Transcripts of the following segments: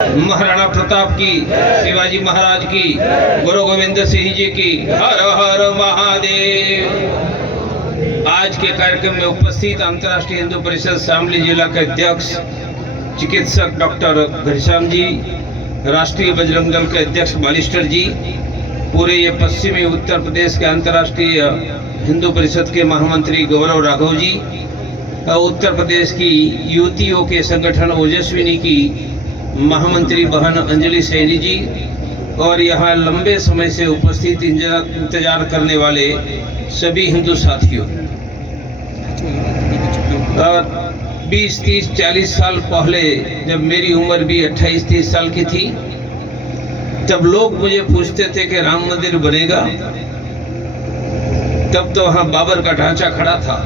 महाराणा प्रताप की, शिवाजी महाराज की, गुरु गोविंद सिंह जी की, हर हर महादेव। आज के कार्यक्रम में उपस्थित अंतर्राष्ट्रीय हिंदू परिषद शामली जिला के अध्यक्ष चिकित्सक डॉक्टर घनश्याम जी, राष्ट्रीय बजरंग दल के अध्यक्ष बालिस्टर जी, पूरे ये पश्चिमी उत्तर प्रदेश के अंतर्राष्ट्रीय हिंदू परिषद के महामंत्री गौरव राघव जी, उत्तर प्रदेश की युवतियों के संगठन ओजस्विनी की महामंत्री बहन अंजलि सैनी जी, और यहाँ लंबे समय से उपस्थित इंतजार करने वाले सभी हिंदू साथियों। 20, 30, 40 साल पहले जब मेरी उम्र भी 28-30 साल की थी, तब लोग मुझे पूछते थे कि राम मंदिर बनेगा। तब तो वहाँ बाबर का ढांचा खड़ा था,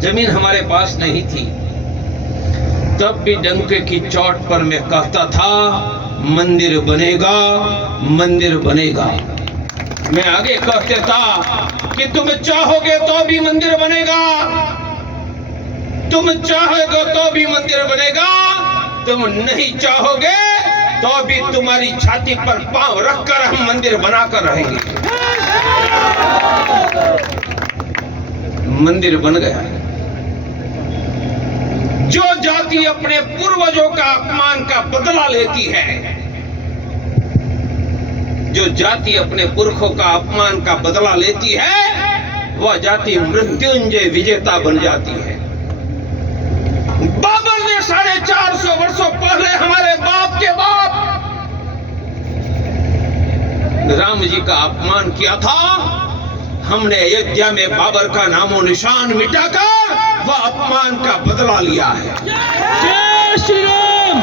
जमीन हमारे पास नहीं थी। तब भी डंके की चोट पर मैं कहता था, मंदिर बनेगा, मंदिर बनेगा। मैं आगे कहते था कि तुम चाहोगे तो भी मंदिर बनेगा, तुम चाहोगे तो भी मंदिर बनेगा, तुम नहीं चाहोगे तो भी तुम्हारी छाती पर पांव रखकर हम मंदिर बनाकर रहेंगे। मंदिर बन गया। जो जाति अपने पूर्वजों का अपमान का बदला लेती है, जो जाति अपने पुरखों का अपमान का बदला लेती है, वह जाति मृत्युंजय विजेता बन जाती है। बाबर ने 450 वर्षों पहले हमारे बाप के बाप राम जी का अपमान किया था। हमने अयोध्या में बाबर का नामो निशान मिटाकर वह अपमान का बदला लिया है। जय श्री राम।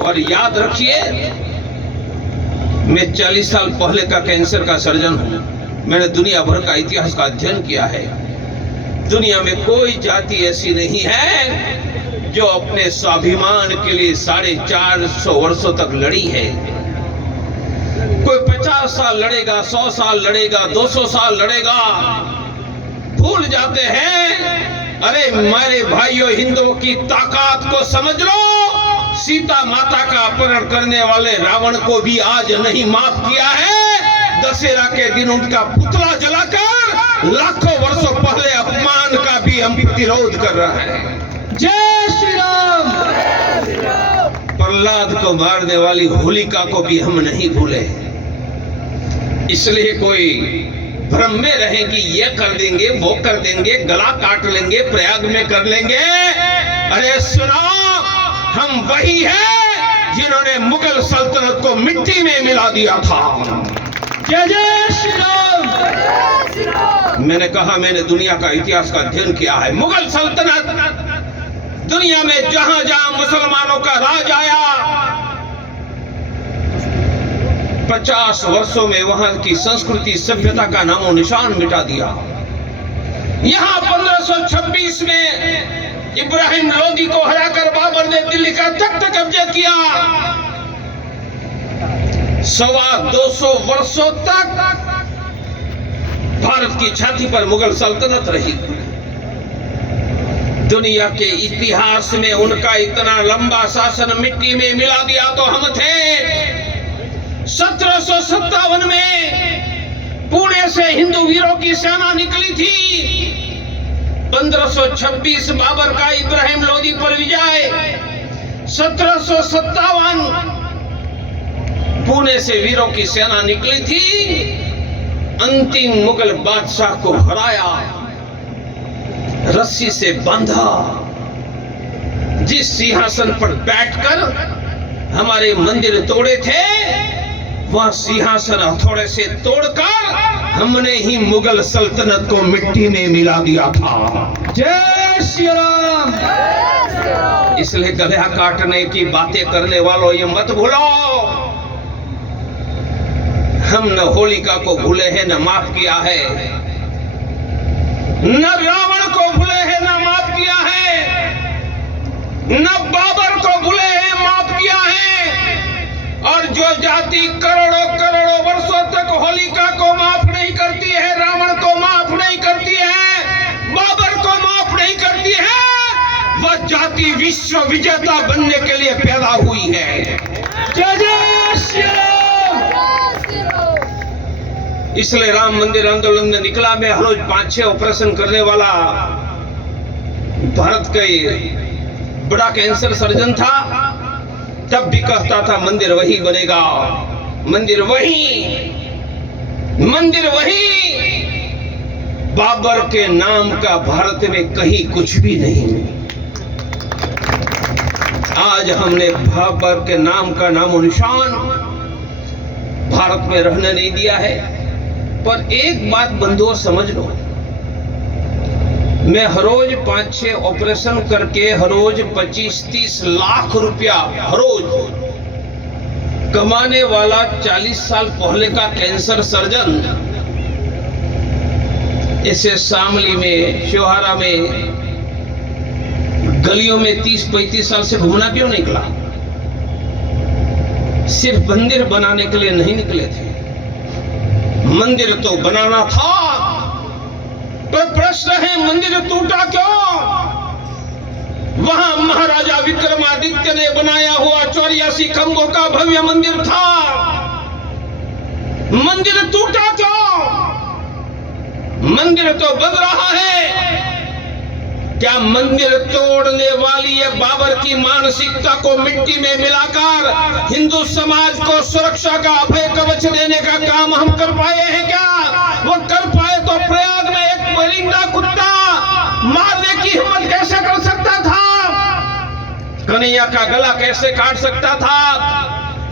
और याद रखिए, मैं 40 साल पहले का कैंसर का सर्जन हूं। मैंने दुनिया भर का इतिहास का अध्ययन किया है। दुनिया में कोई जाति ऐसी नहीं है जो अपने स्वाभिमान के लिए 450 वर्षों तक लड़ी है। कोई 50 साल लड़ेगा, 100 साल लड़ेगा, 200 साल लड़ेगा। भूल जाते हैं। अरे मेरे भाइयों, हिंदुओं की ताकत को समझ लो। सीता माता का अपहरण करने वाले रावण को भी आज नहीं माफ किया है। दशहरा के दिन उनका पुतला जलाकर लाखों वर्षों पहले अपमान का भी हम प्रतिरोध कर रहे हैं। जय श्री राम। प्रहलाद को मारने वाली होलिका को भी हम नहीं भूले। इसलिए कोई भ्रम में रहे कि ये कर देंगे, वो कर देंगे, गला काट लेंगे, प्रयाग में कर लेंगे। अरे सुनो, हम वही हैं जिन्होंने मुगल सल्तनत को मिट्टी में मिला दिया था। जय जय श्री राम। मैंने कहा, मैंने दुनिया का इतिहास का अध्ययन किया है। मुगल सल्तनत दुनिया में जहां जहां मुसलमानों का राज आया, 50 वर्षों में वहां की संस्कृति सभ्यता का नामो निशान मिटा दिया। यहां 1526 में इब्राहिम लोदी को हराकर बाबर ने दिल्ली का तख्त कब्जे किया। 225 वर्षों तक भारत की छाती पर मुगल सल्तनत रही। दुनिया के इतिहास में उनका इतना लंबा शासन मिट्टी में मिला दिया तो हम थे। 1757 में पुणे से हिंदू वीरों की सेना निकली थी। 1526 बाबर का इब्राहिम लोदी पर विजय। 1757 पुणे से वीरों की सेना निकली थी। अंतिम मुगल बादशाह को हराया, रस्सी से बांधा। जिस सिंहासन पर बैठकर हमारे मंदिर तोड़े थे, वह सिंहासन हथौड़े से तोड़कर हमने ही मुगल सल्तनत को मिट्टी में मिला दिया था। जय श्री राम। इसलिए गला काटने की बातें करने वालों, ये मत भूलो, हम न होलिका को भूले हैं, न माफ किया है, न रावण को भूले हैं, न माफ किया है, न बाबर को भूले हैं, माफ किया है। और जो जाति करोड़ों करोड़ों वर्षों तक होलिका को माफ नहीं करती है, रावण को माफ नहीं करती है, बाबर को माफ नहीं करती है, वह जाति विश्व विजेता बनने के लिए पैदा हुई है। जय जय श्री राम। इसलिए राम मंदिर आंदोलन में निकला मैं। हर रोज 5-6 ऑपरेशन करने वाला भारत का बड़ा कैंसर सर्जन था। तब भी कहता था मंदिर वही बनेगा, मंदिर वही। बाबर के नाम का भारत में कहीं कुछ भी नहीं। आज हमने बाबर के नाम का नामो निशान भारत में रहने नहीं दिया है। पर एक बात बंधुओं समझ लो, मैं हर रोज 5-6 ऑपरेशन करके हर रोज 25-30 लाख रुपया हर रोज कमाने वाला 40 साल पहले का कैंसर सर्जन ऐसे शामली में, शिवहारा में, गलियों में 30-35 साल से घूमना क्यों निकला? सिर्फ मंदिर बनाने के लिए नहीं निकले थे। मंदिर तो बनाना था, पर प्रश्न है मंदिर टूटा क्यों? वहां महाराजा विक्रमादित्य ने बनाया हुआ 84 खंभों का भव्य मंदिर था। मंदिर टूटा क्यों? मंदिर तो बन रहा है। क्या मंदिर तोड़ने वाली ये बाबर की मानसिकता को मिट्टी में मिलाकर हिंदू समाज को सुरक्षा का अभय कवच देने का काम हम कर पाए हैं क्या? वो कर पाए तो प्रयाग में एक परिंदा कुत्ता मारने की हिम्मत कैसे कर सकता था? कन्हैया का गला कैसे काट सकता था?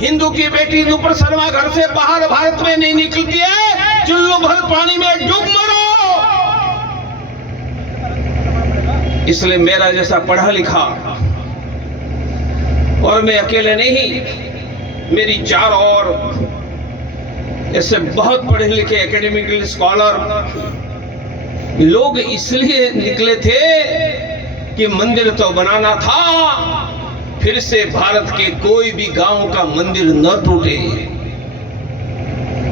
हिंदू की बेटी नुपुर शर्मा घर से बाहर भारत में नहीं निकलती है, चुल्लू भर पानी में डूब मरो। इसलिए मेरा जैसा पढ़ा लिखा, और मैं अकेले नहीं, मेरी 4 और ऐसे बहुत पढ़े लिखे एकेडमिकल स्कॉलर लोग इसलिए निकले थे कि मंदिर तो बनाना था, फिर से भारत के कोई भी गांव का मंदिर न टूटे,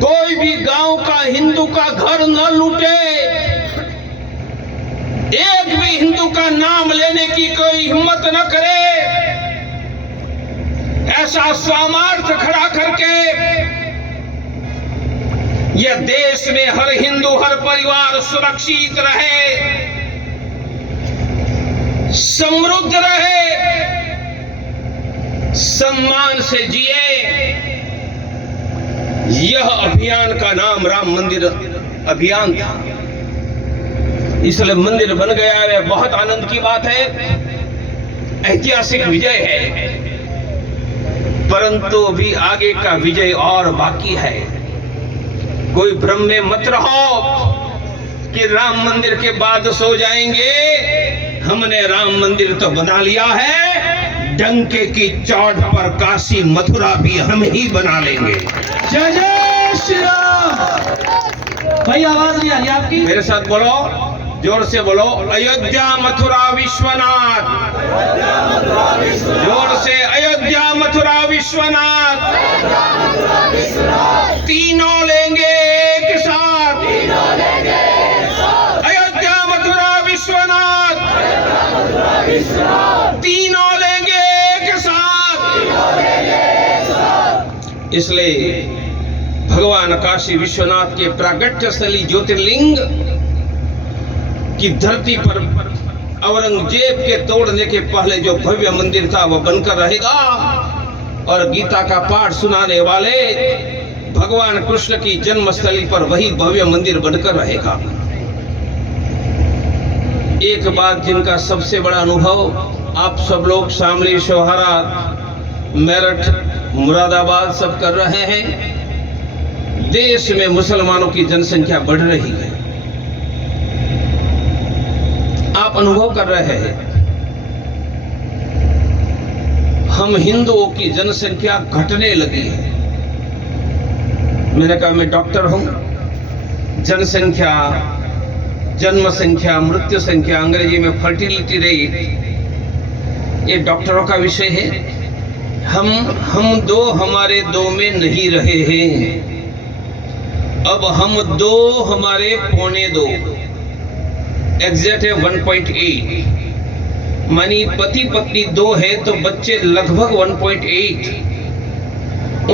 कोई भी गांव का हिंदू का घर न लूटे, एक भी हिंदू का नाम लेने की कोई हिम्मत न करे। ऐसा सामर्थ्य खड़ा करके यह देश में हर हिंदू, हर परिवार सुरक्षित रहे, समृद्ध रहे, सम्मान से जिए। यह अभियान का नाम राम मंदिर अभियान था। इसलिए मंदिर बन गया है, बहुत आनंद की बात है, ऐतिहासिक विजय है। परंतु भी आगे का विजय और बाकी है। कोई भ्रम में मत रहो कि राम मंदिर के बाद सो जाएंगे। हमने राम मंदिर तो बना लिया है, डंके की चोट पर काशी मथुरा भी हम ही बना लेंगे। जय जय श्री राम। भाई आवाज नहीं आ रही आपकी? मेरे साथ बोलो, जोर से बोलो, अयोध्या मथुरा विश्वनाथ। जोर से, अयोध्या मथुरा विश्वनाथ। तीनों लेंगे एक साथ। अयोध्या मथुरा विश्वनाथ। तीनों लेंगे एक साथ। इसलिए भगवान काशी विश्वनाथ के प्रागट्य स्थली ज्योतिर्लिंग की धरती पर औरंगजेब के तोड़ने के पहले जो भव्य मंदिर था वो बनकर रहेगा, और गीता का पाठ सुनाने वाले भगवान कृष्ण की जन्मस्थली पर वही भव्य मंदिर बनकर रहेगा। एक बात जिनका सबसे बड़ा अनुभव आप सब लोग शामली, शिवहारा, मेरठ, मुरादाबाद सब कर रहे हैं, देश में मुसलमानों की जनसंख्या बढ़ रही है। आप अनुभव कर रहे हैं, हम हिंदुओं की जनसंख्या घटने लगी है। मैंने कहा मैं डॉक्टर हूं, जनसंख्या, जन्म संख्या, मृत्यु संख्या, अंग्रेजी में फर्टिलिटी रेट, ये डॉक्टरों का विषय है। हम दो हमारे दो में नहीं रहे हैं, अब हम दो हमारे 2.25, एग्जैक्ट है 1.8, मानी पति पत्नी 2 है तो बच्चे लगभग 1.8,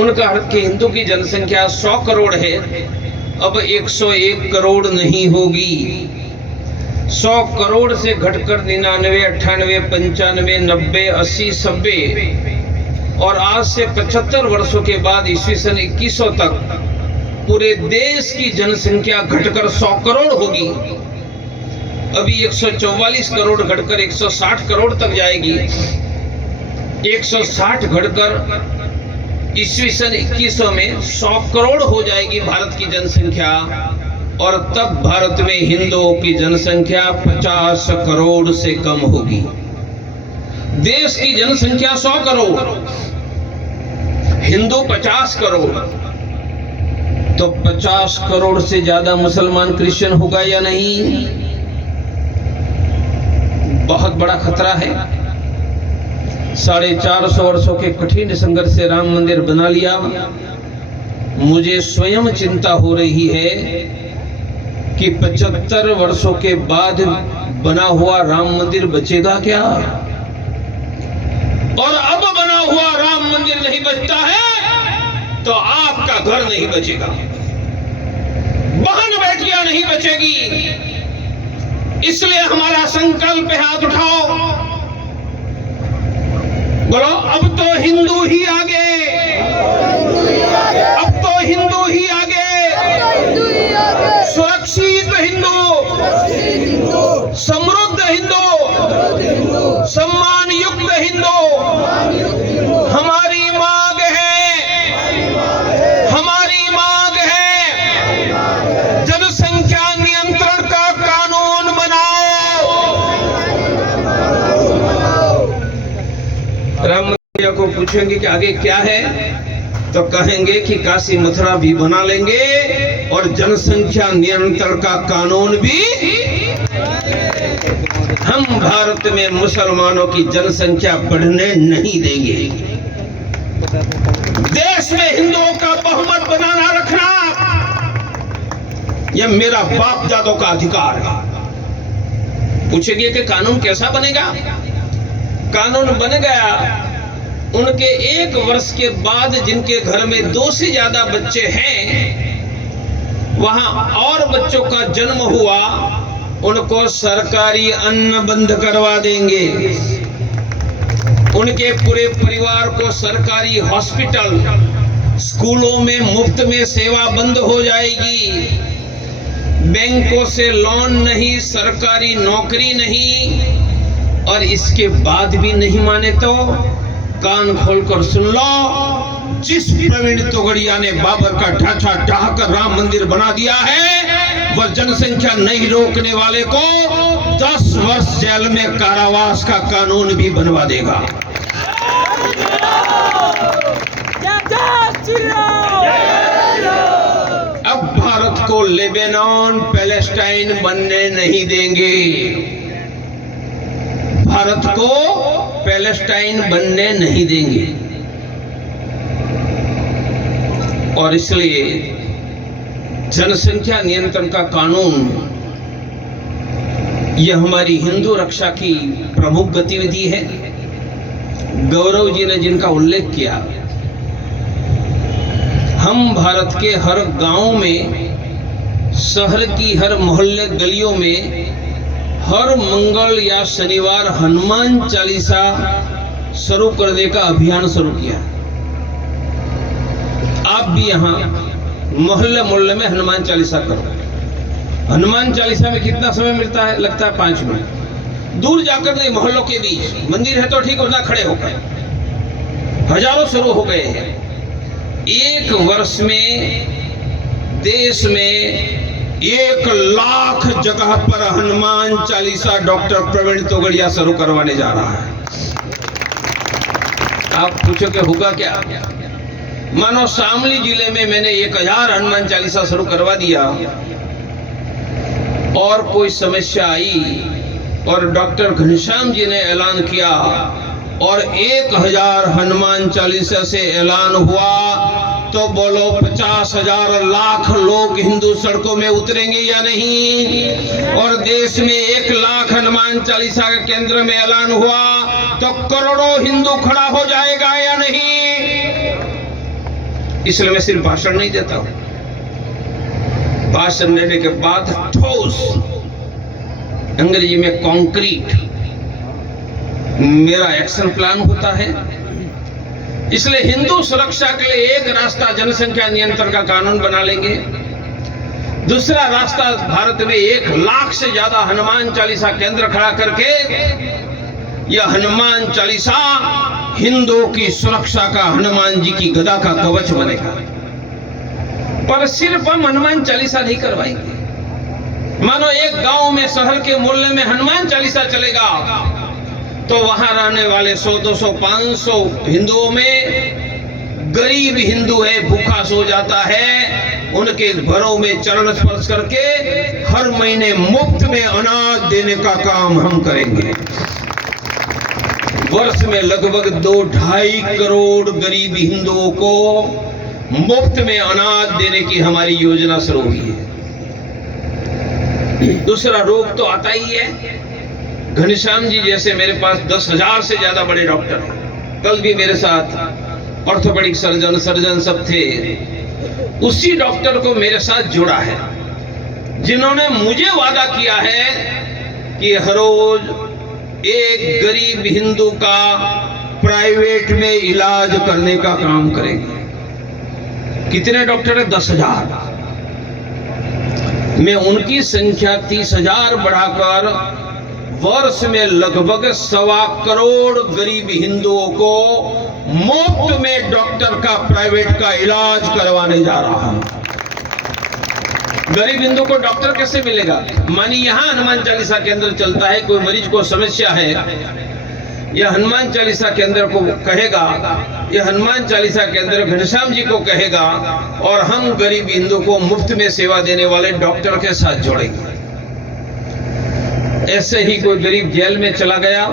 उनका अर्थ कि हिंदू की जनसंख्या 100 करोड़ है, अब 101 करोड़ नहीं होगी। 100 करोड़ से घटकर 99, 98, 95, 90, 80, 90 और आज से 75 वर्षों के बाद ईस्वी सन 2100 तक पूरे देश की जनसंख्या घटकर 100 करोड़ होगी। अभी 144 करोड़ घटकर 160 करोड़ तक जाएगी। 160 घटकर ईस्वी सन 2100 में 100 करोड़ हो जाएगी भारत की जनसंख्या, और तब भारत में हिंदुओं की जनसंख्या 50 करोड़ से कम होगी। देश की जनसंख्या 100 करोड़, हिंदू 50 करोड़, तो 50 करोड़ से ज्यादा मुसलमान क्रिश्चियन होगा या नहीं? बहुत बड़ा खतरा है। 450 वर्षों के कठिन संघर्ष से राम मंदिर बना लिया। मुझे स्वयं चिंता हो रही है कि 75 वर्षों के बाद बना हुआ राम मंदिर बचेगा क्या? और अब बना हुआ राम मंदिर नहीं बचता है तो आपका घर नहीं बचेगा, बहन बेटियां नहीं बचेगी। इसलिए हमारा संकल्प है, हाथ उठाओ, बोलो अब तो हिंदू ही आगे, अब तो हिंदू ही आगे, सुरक्षित हिंदू, समृद्ध हिंदू, सम्मान युक्त हिंदू हमारी मांग है, हमारी मांग है। जनसंख्या नियंत्रण का कानून बनाओ। राम मंदिर को पूछेंगे कि आगे क्या है, तो कहेंगे कि काशी मथुरा भी बना लेंगे और जनसंख्या नियंत्रण का कानून भी। हम भारत में मुसलमानों की जनसंख्या बढ़ने नहीं देंगे। देश में हिंदुओं का बहुमत बनाना रखना यह मेरा बाप दादों का अधिकार है। पूछेंगे कि कानून कैसा बनेगा? कानून बन गया, उनके 1 वर्ष के बाद जिनके घर में 2 से ज्यादा बच्चे हैं, वहां और बच्चों का जन्म हुआ, उनको सरकारी अन्न बंद करवा देंगे। उनके पूरे परिवार को सरकारी हॉस्पिटल, स्कूलों में मुफ्त में सेवा बंद हो जाएगी। बैंकों से लोन नहीं, सरकारी नौकरी नहीं। और इसके बाद भी नहीं माने तो कान खोलकर सुन लो, जिस प्रवीण तोगड़िया ने बाबर का ढांचा ढाकर राम मंदिर बना दिया है, वह जनसंख्या नहीं रोकने वाले को 10 वर्ष जेल में कारावास का कानून भी बनवा देगा। अब भारत को लेबनान, पैलेस्टाइन बनने नहीं देंगे। भारत को पैलेस्टाइन बनने नहीं देंगे। और इसलिए जनसंख्या नियंत्रण का कानून यह हमारी हिंदू रक्षा की प्रमुख गतिविधि है। गौरव जी ने जिनका उल्लेख किया, हम भारत के हर गांव में, शहर की हर मोहल्ले गलियों में हर मंगल या शनिवार हनुमान चालीसा शुरू करने का अभियान शुरू किया। आप भी यहाँ मोहल्ले मोहल्ले में हनुमान चालीसा करो। हनुमान चालीसा में कितना समय मिलता है? लगता है 5 मिनट। दूर जाकर नहीं, मोहल्लों के बीच। मंदिर है तो ठीक, होना खड़े हो गए, हजारों शुरू हो गए हैं। 1 वर्ष में देश में 1 लाख जगह पर हनुमान चालीसा डॉक्टर प्रवीण तोगड़िया शुरू करवाने जा रहा है। आप पूछोगे होगा क्या? मानो शामली जिले में मैंने 1000 हनुमान चालीसा शुरू करवा दिया और कोई समस्या आई और डॉक्टर घनश्याम जी ने ऐलान किया और 1000 हनुमान चालीसा से ऐलान हुआ, तो बोलो 50,000 लाख लोग हिंदू सड़कों में उतरेंगे या नहीं? और देश में 1 लाख हनुमान चालीसा के केंद्र में ऐलान हुआ तो करोड़ों हिंदू खड़ा हो जाएगा या नहीं? इसलिए मैं सिर्फ भाषण नहीं देता हूं, भाषण देने के बाद ठोस, अंग्रेजी में कॉन्क्रीट मेरा एक्शन प्लान होता है। इसलिए हिंदू सुरक्षा के लिए एक रास्ता जनसंख्या नियंत्रण का कानून बना लेंगे, दूसरा रास्ता भारत में 1 लाख से ज्यादा हनुमान चालीसा केंद्र खड़ा करके यह हनुमान चालीसा हिंदुओं की सुरक्षा का, हनुमान जी की गदा का कवच बनेगा। पर सिर्फ हम हनुमान चालीसा नहीं करवाएंगे। मानो एक गांव में, शहर के मोहल्ले में हनुमान चालीसा चलेगा तो वहां रहने वाले 100, 200, 500 हिंदुओं में गरीब हिंदू है, भूखा सो जाता है, उनके घरों में चरण स्पर्श करके हर महीने मुफ्त में अनाज देने का काम हम करेंगे। वर्ष में लगभग 2-2.5 करोड़ गरीब हिंदुओं को मुफ्त में अनाज देने की हमारी योजना शुरू हुई है। दूसरा रोग तो आता ही है। घनश्याम जी जैसे मेरे पास 10,000 से ज्यादा बड़े डॉक्टर हैं। कल भी मेरे साथ ऑर्थोपेडिक सर्जन सब थे। उसी डॉक्टर को मेरे साथ जुड़ा है जिन्होंने मुझे वादा किया है कि हर रोज एक गरीब हिंदू का प्राइवेट में इलाज करने का काम करेंगे। कितने डॉक्टर है? 10,000। मैं उनकी संख्या 30,000 बढ़ाकर वर्ष में लगभग 1.25 करोड़ गरीब हिंदुओं को मुफ्त में डॉक्टर का, प्राइवेट का इलाज करवाने जा रहा हूं। गरीब हिंदू को डॉक्टर कैसे मिलेगा? मानिए यहां हनुमान चालीसा केंद्र चलता है, कोई मरीज को समस्या है, यह हनुमान चालीसा केंद्र को कहेगा, यह हनुमान चालीसा केंद्र घनश्याम जी को कहेगा और हम गरीब हिंदू को मुफ्त में सेवा देने वाले डॉक्टर के साथ जोड़ेंगे। ऐसे ही कोई गरीब जेल में चला गया,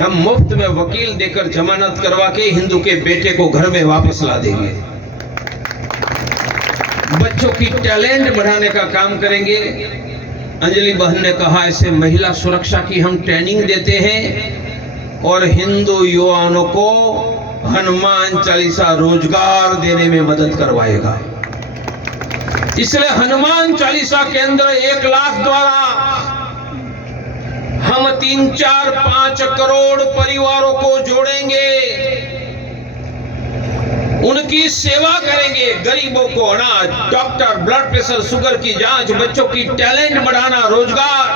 हम मुफ्त में वकील देकर जमानत करवा के हिंदू के बेटे को घर में वापस ला देंगे। बच्चों की टैलेंट बढ़ाने का काम करेंगे। अंजलि बहन ने कहा ऐसे महिला सुरक्षा की हम ट्रेनिंग देते हैं और हिंदू युवाओं को हनुमान चालीसा रोजगार देने में मदद करवाएगा। इसलिए हनुमान चालीसा केंद्र 1 लाख द्वारा हम 3, 4, 5 करोड़ परिवारों को जोड़ेंगे, उनकी सेवा करेंगे। गरीबों को अनाज, डॉक्टर, ब्लड प्रेशर, शुगर की जांच, बच्चों की टैलेंट बढ़ाना, रोजगार।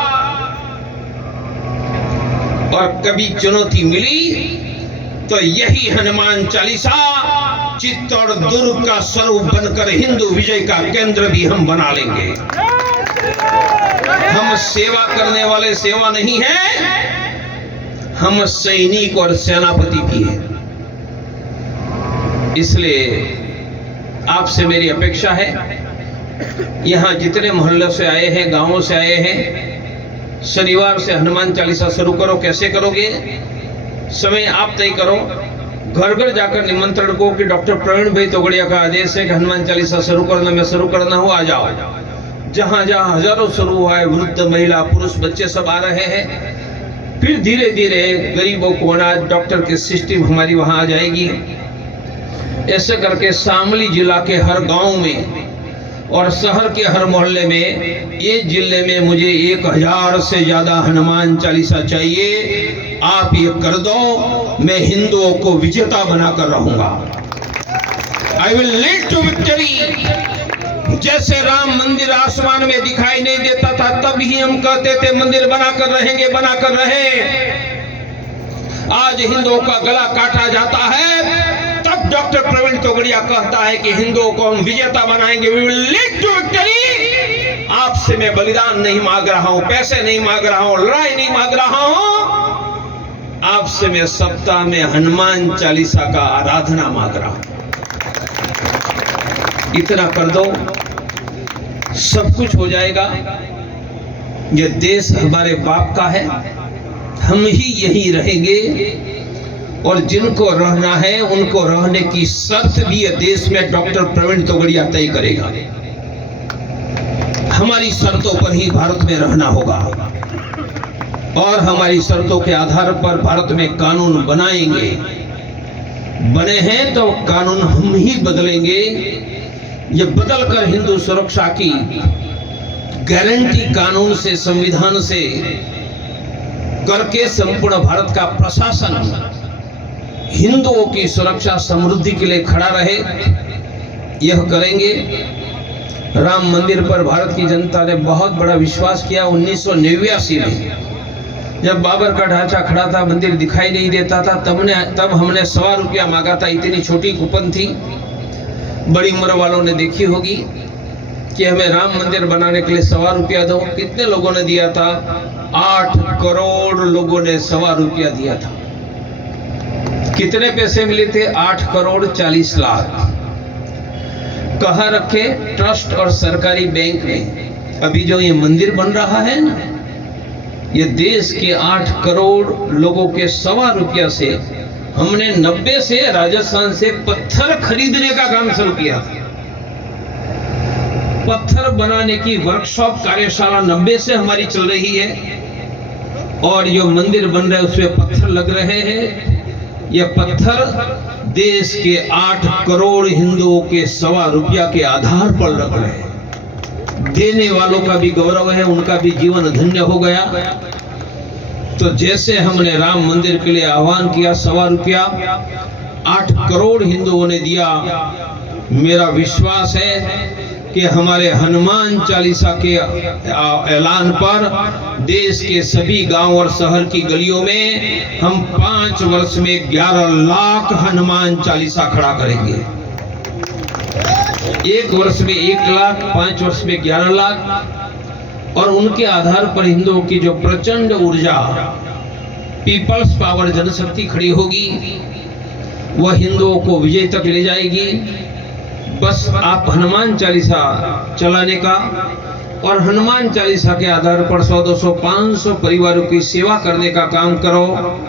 और कभी चुनौती मिली तो यही हनुमान चालीसा चित्तौड़ दुर्ग का स्वरूप बनकर हिंदू विजय का केंद्र भी हम बना लेंगे। हम सेवा करने वाले सेवा नहीं है, हम सैनिक और सेनापति भी हैं। इसलिए आपसे मेरी अपेक्षा है, यहां जितने मोहल्लों से आए हैं, गांवों से आए हैं, शनिवार से हनुमान चालीसा शुरू करो। कैसे करोगे? समय आप तय करो। घर घर जाकर निमंत्रण को कि डॉक्टर प्रवीण भाई तोगड़िया का आदेश है कि हनुमान चालीसा शुरू करना, मैं शुरू करना हो, आ जाओ। जहां जहां हजारों शुरू हुआ है, वृद्ध, महिला, पुरुष, बच्चे सब आ रहे हैं। फिर धीरे धीरे गरीबों को अनाज, डॉक्टर की सिस्टम हमारी वहां आ जाएगी। ऐसे करके शामली जिला के हर गांव में और शहर के हर मोहल्ले में, ये जिले में मुझे 1000 से ज्यादा हनुमान चालीसा चाहिए। आप ये कर दो, मैं हिंदुओं को विजेता बनाकर रहूंगा। I will lead to victory. जैसे राम मंदिर आसमान में दिखाई नहीं देता था, तब ही हम कहते थे मंदिर बनाकर रहेंगे, बनाकर रहे। आज हिंदुओं का गला काटा जाता है, तब डॉक्टर प्रवीण तोगड़िया कहता है कि हिंदुओं को हम विजेता बनाएंगे। We will lead to victory. आपसे मैं बलिदान नहीं मांग रहा हूं, पैसे नहीं मांग रहा हूं, लड़ाई नहीं मांग रहा हूं। आपसे मैं सप्ताह में हनुमान चालीसा का आराधना मांग रहा हूं। इतना कर दो, सब कुछ हो जाएगा। ये देश हमारे बाप का है, हम ही यही रहेंगे और जिनको रहना है उनको रहने की शर्त भी यह देश में डॉक्टर प्रवीण तोगड़िया तय करेगा। हमारी शर्तों पर ही भारत में रहना होगा और हमारी शर्तों के आधार पर भारत में कानून बनाएंगे। बने हैं तो कानून हम ही बदलेंगे। ये बदलकर हिंदू सुरक्षा की गारंटी कानून से, संविधान से करके संपूर्ण भारत का प्रशासन हिंदुओं की सुरक्षा समृद्धि के लिए खड़ा रहे, यह करेंगे। राम मंदिर पर भारत की जनता ने बहुत बड़ा विश्वास किया। 1989 में जब बाबर का ढांचा खड़ा था, मंदिर दिखाई नहीं देता था, तब हमने ₹1.25 मांगा था। इतनी छोटी कूपन थी, बड़ी उम्र वालों ने देखी होगी कि हमें राम मंदिर बनाने के लिए ₹1.25 दो। कितने लोगों ने दिया था? 8 करोड़ लोगों ने ₹1.25 दिया था। कितने पैसे मिले थे? 8 करोड़ 40 लाख। कहाँ रखे? ट्रस्ट और सरकारी बैंक में। अभी जो ये मंदिर बन रहा है ना, ये देश के 8 करोड़ लोगों के ₹1.25 से हमने 90 से राजस्थान से पत्थर खरीदने का काम शुरू किया। पत्थर बनाने की वर्कशॉप कार्यशाला 90 से हमारी चल रही है, और जो मंदिर बन रहे हैं उसमें पत्थर लग रहे हैं। ये पत्थर देश के 8 करोड़ हिंदुओं के ₹1.25 के आधार पर लग रहे हैं। देने वालों का भी गौरव है, उनका भी जीवन धन्य हो गया। तो जैसे हमने राम मंदिर के लिए आह्वान किया, ₹1.25 8 करोड़ हिंदुओं ने दिया। मेरा विश्वास है कि हमारे हनुमान चालीसा के ऐलान पर देश के सभी गांव और शहर की गलियों में हम 5 वर्ष में 11 लाख हनुमान चालीसा खड़ा करेंगे। 1 वर्ष में 1 लाख, 5 वर्ष में 11 लाख। और उनके आधार पर हिंदुओं की जो प्रचंड ऊर्जा, पीपल्स पावर, जनशक्ति खड़ी होगी, वह हिंदुओं को विजय तक ले जाएगी। बस आप हनुमान चालीसा चलाने का और हनुमान चालीसा के आधार पर 100, 200, 500 परिवारों की सेवा करने का काम करो।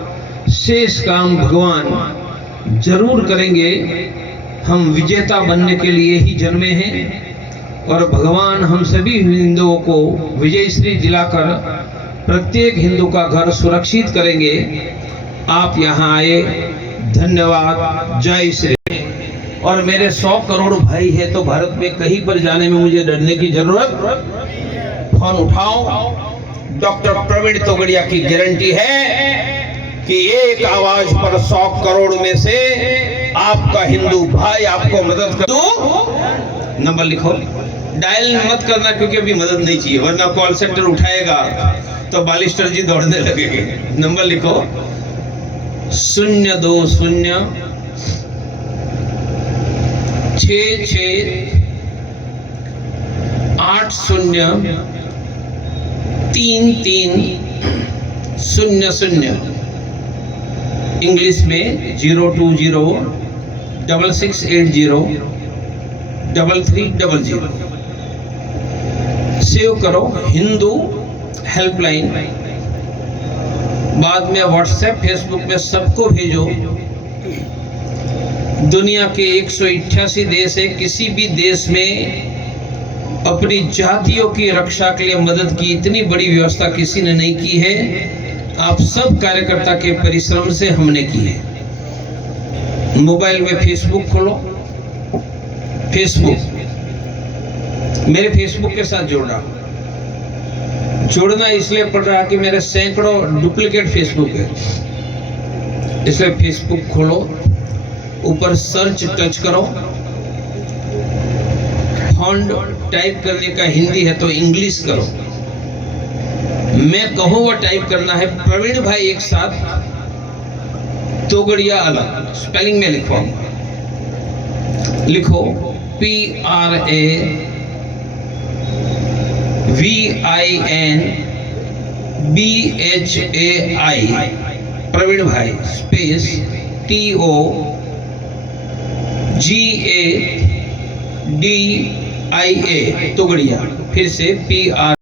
शेष काम भगवान जरूर करेंगे। हम विजेता बनने के लिए ही जन्मे हैं, और भगवान हम सभी हिंदुओं को विजयश्री दिलाकर प्रत्येक हिंदू का घर सुरक्षित करेंगे। आप यहाँ आए, धन्यवाद। जय श्री। और मेरे 100 करोड़ भाई है, तो भारत में कहीं पर जाने में मुझे डरने की जरूरत। फोन उठाओ। डॉक्टर प्रवीण तोगड़िया की गारंटी है कि एक आवाज पर 100 करोड़ में से आपका हिंदू भाई आपको मदद कर। तो नंबर लिखो, डायल मत करना क्योंकि अभी मदद नहीं चाहिए, वरना कॉल सेंटर उठाएगा तो बालिस्टर जी दौड़ने लगेंगे। नंबर लिखो 020 66 80 33 00। इंग्लिश में 020 6680 3300। सेव करो हिंदू हेल्पलाइन। बाद में व्हाट्सएप, फेसबुक में सबको भेजो। दुनिया के 188 देश है, किसी भी देश में अपनी जातियों की रक्षा के लिए मदद की इतनी बड़ी व्यवस्था किसी ने नहीं की है। आप सब कार्यकर्ता के परिश्रम से हमने की है। मोबाइल में फेसबुक खोलो, फेसबुक मेरे फेसबुक के साथ जोड़ना इसलिए पड़ रहा कि मेरे सैकड़ों डुप्लीकेट फेसबुक है। इसलिए फेसबुक खोलो, ऊपर सर्च टच करो, फंड टाइप करने का हिंदी है तो इंग्लिश करो। मैं कहूँ वो टाइप करना है, प्रवीण भाई एक साथ, तोगड़िया अलग। स्पेलिंग में लिखो PRAVINBHAI, प्रवीण भाई स्पेस TOGADIA, तोगड़िया। फिर से PR